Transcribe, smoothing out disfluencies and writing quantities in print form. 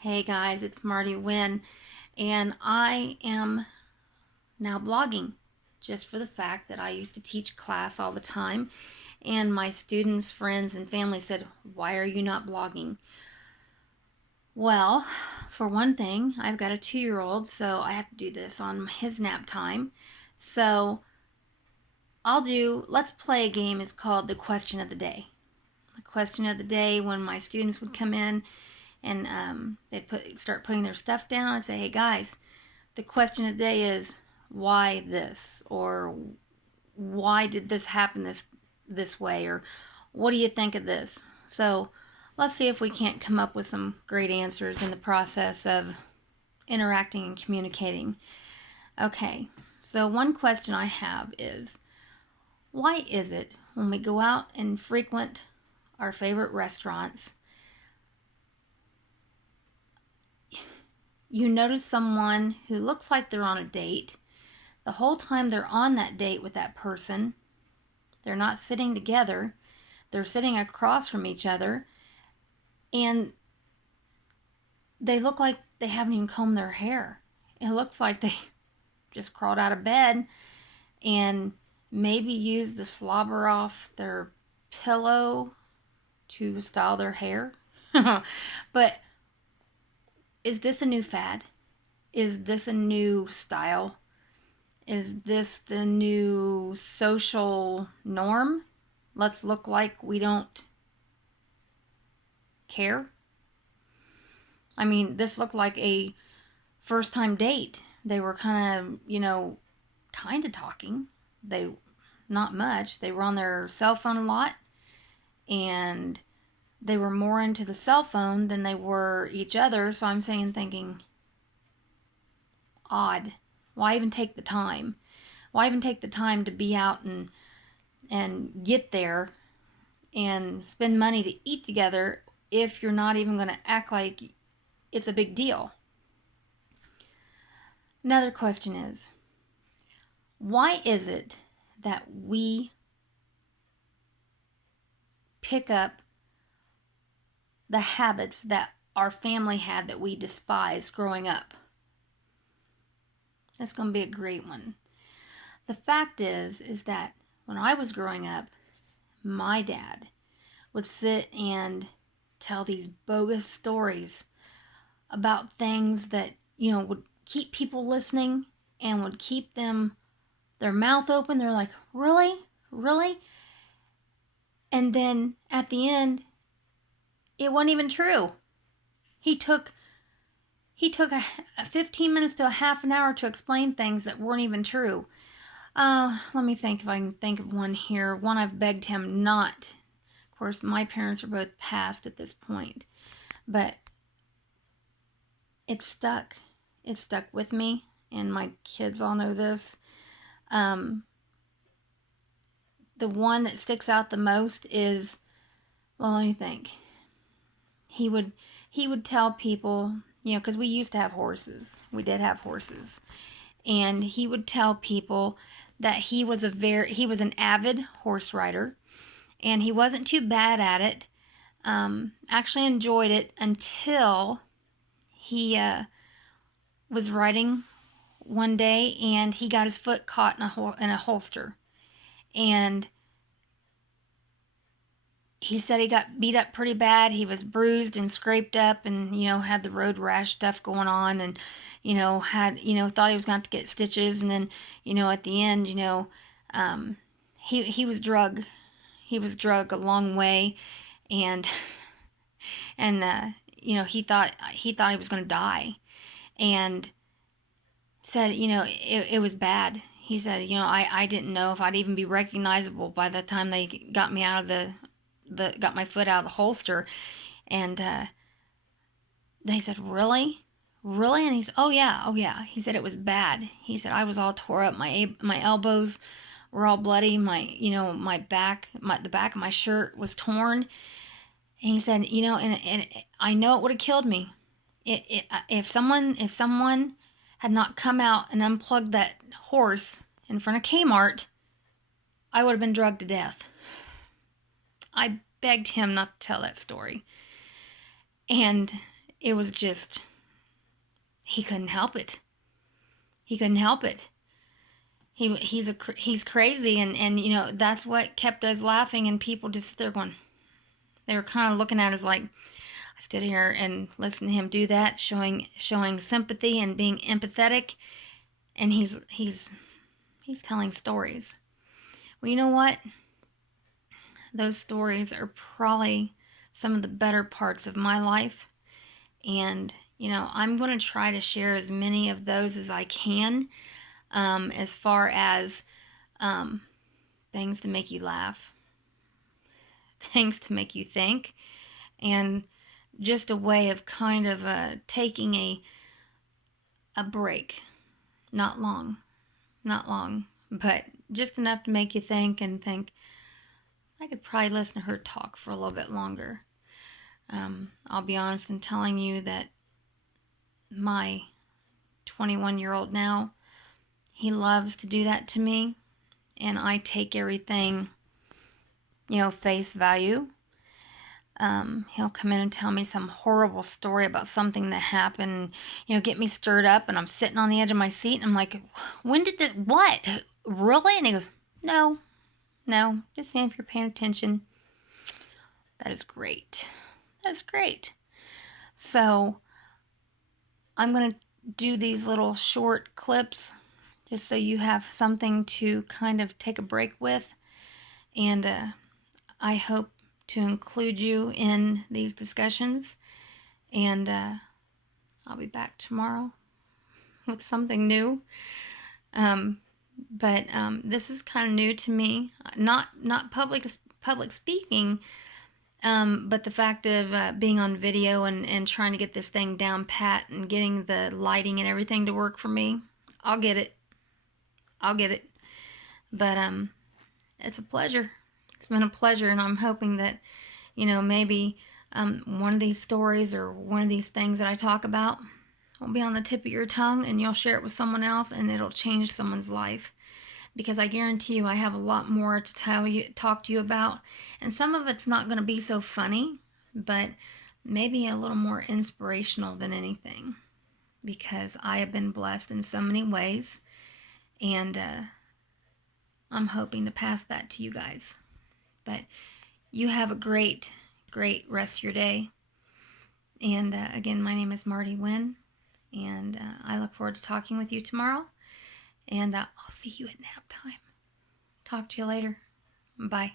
Hey guys, it's Marty Wynn, and I am now blogging just for the fact that I used to teach class all the time, and my students, friends, and family said, "Why are you not blogging?" Well, for one thing, I've got a 2-year-old, so I have to do this on his nap time. So let's play a game. It's called the question of the day. The question of the day, when my students would come in and they'd start putting their stuff down, I'd say, "Hey guys, the question of the day is why this, or why did this happen this way, or what do you think of this?" So let's see if we can't come up with some great answers in the process of interacting and communicating. Okay, so one question I have is, why is it when we go out and frequent our favorite restaurants, you notice someone who looks like they're on a date the whole time they're on that date with that person? They're not sitting together, they're sitting across from each other, and they look like they haven't even combed their hair. It looks like they just crawled out of bed and maybe used the slobber off their pillow to style their hair. But is this a new fad? Is this a new style? Is this the new social norm? Let's look like we don't care. I mean, this looked like a first time date. They were kind of talking. They, not much. They were on their cell phone a lot, and they were more into the cell phone than they were each other. So I'm thinking, odd. Why even take the time? Why even take the time to be out and get there and spend money to eat together if you're not even going to act like it's a big deal? Another question is, why is it that we pick up the habits that our family had that we despised growing up? That's going to be a great one. The fact is that when I was growing up, my dad would sit and tell these bogus stories about things that, would keep people listening and would keep their mouth open. They're like, "Really? Really?" And then at the end, it wasn't even true. He took a 15 minutes to a half an hour to explain things that weren't even true. Let me think if I can think of one here. One I've begged him not. Of course, my parents are both passed at this point, but it stuck. It stuck with me, and my kids all know this. The one that sticks out the most is, well, let me think. He would tell people, because we used to have horses. We did have horses. And he would tell people that he was an avid horse rider, and he wasn't too bad at it. Actually enjoyed it until he was riding one day and he got his foot caught in a holster, and he said he got beat up pretty bad. He was bruised and scraped up, and had the road rash stuff going on, and had thought he was going to get stitches, and then at the end, he was drug. He was drug a long way, and he thought he was going to die, and said it was bad. He said, I didn't know if I'd even be recognizable by the time they got me out of got my foot out of the holster. And they said, "Really? Really?" And he said, "Oh yeah, oh yeah." He said it was bad. He said I was all tore up. My elbows were all bloody. My back, the back of my shirt was torn. And he said, and I know it would have killed me. If someone had not come out and unplugged that horse in front of Kmart, I would have been drugged to death. I begged him not to tell that story. And it was just, he couldn't help it. He couldn't help it. He's crazy, and you know, that's what kept us laughing, and people just, they're going, they were kind of looking at us like, I stood here and listened to him do that, showing sympathy and being empathetic, and he's telling stories. Well, you know what? Those stories are probably some of the better parts of my life, and you know, I'm going to try to share as many of those as I can, as far as things to make you laugh, things to make you think, and just a way of kind of taking a break. Not long, but just enough to make you think and think, I could probably listen to her talk for a little bit longer. I'll be honest in telling you that my 21-year-old now, he loves to do that to me, and I take everything, you know, face value. He'll come in and tell me some horrible story about something that happened, you know, get me stirred up, and I'm sitting on the edge of my seat, and I'm like, when did that, what? Really? And he goes, no, just saying if you're paying attention. That is great. That's great. So, I'm going to do these little short clips just so you have something to kind of take a break with, and I hope to include you in these discussions, and I'll be back tomorrow with something new. But this is kind of new to me, not public speaking, but the fact of being on video and trying to get this thing down pat and getting the lighting and everything to work for me. I'll get it. But it's a pleasure. It's been a pleasure, and I'm hoping that, you know, maybe one of these stories or one of these things that I talk about will be on the tip of your tongue, and you'll share it with someone else, and it'll change someone's life. Because I guarantee you, I have a lot more to talk to you about, and some of it's not going to be so funny, but maybe a little more inspirational than anything. Because I have been blessed in so many ways, and I'm hoping to pass that to you guys. But you have a great rest of your day. And again, my name is Marty Wynn, and I look forward to talking with you tomorrow. And I'll see you at nap time. Talk to you later. Bye.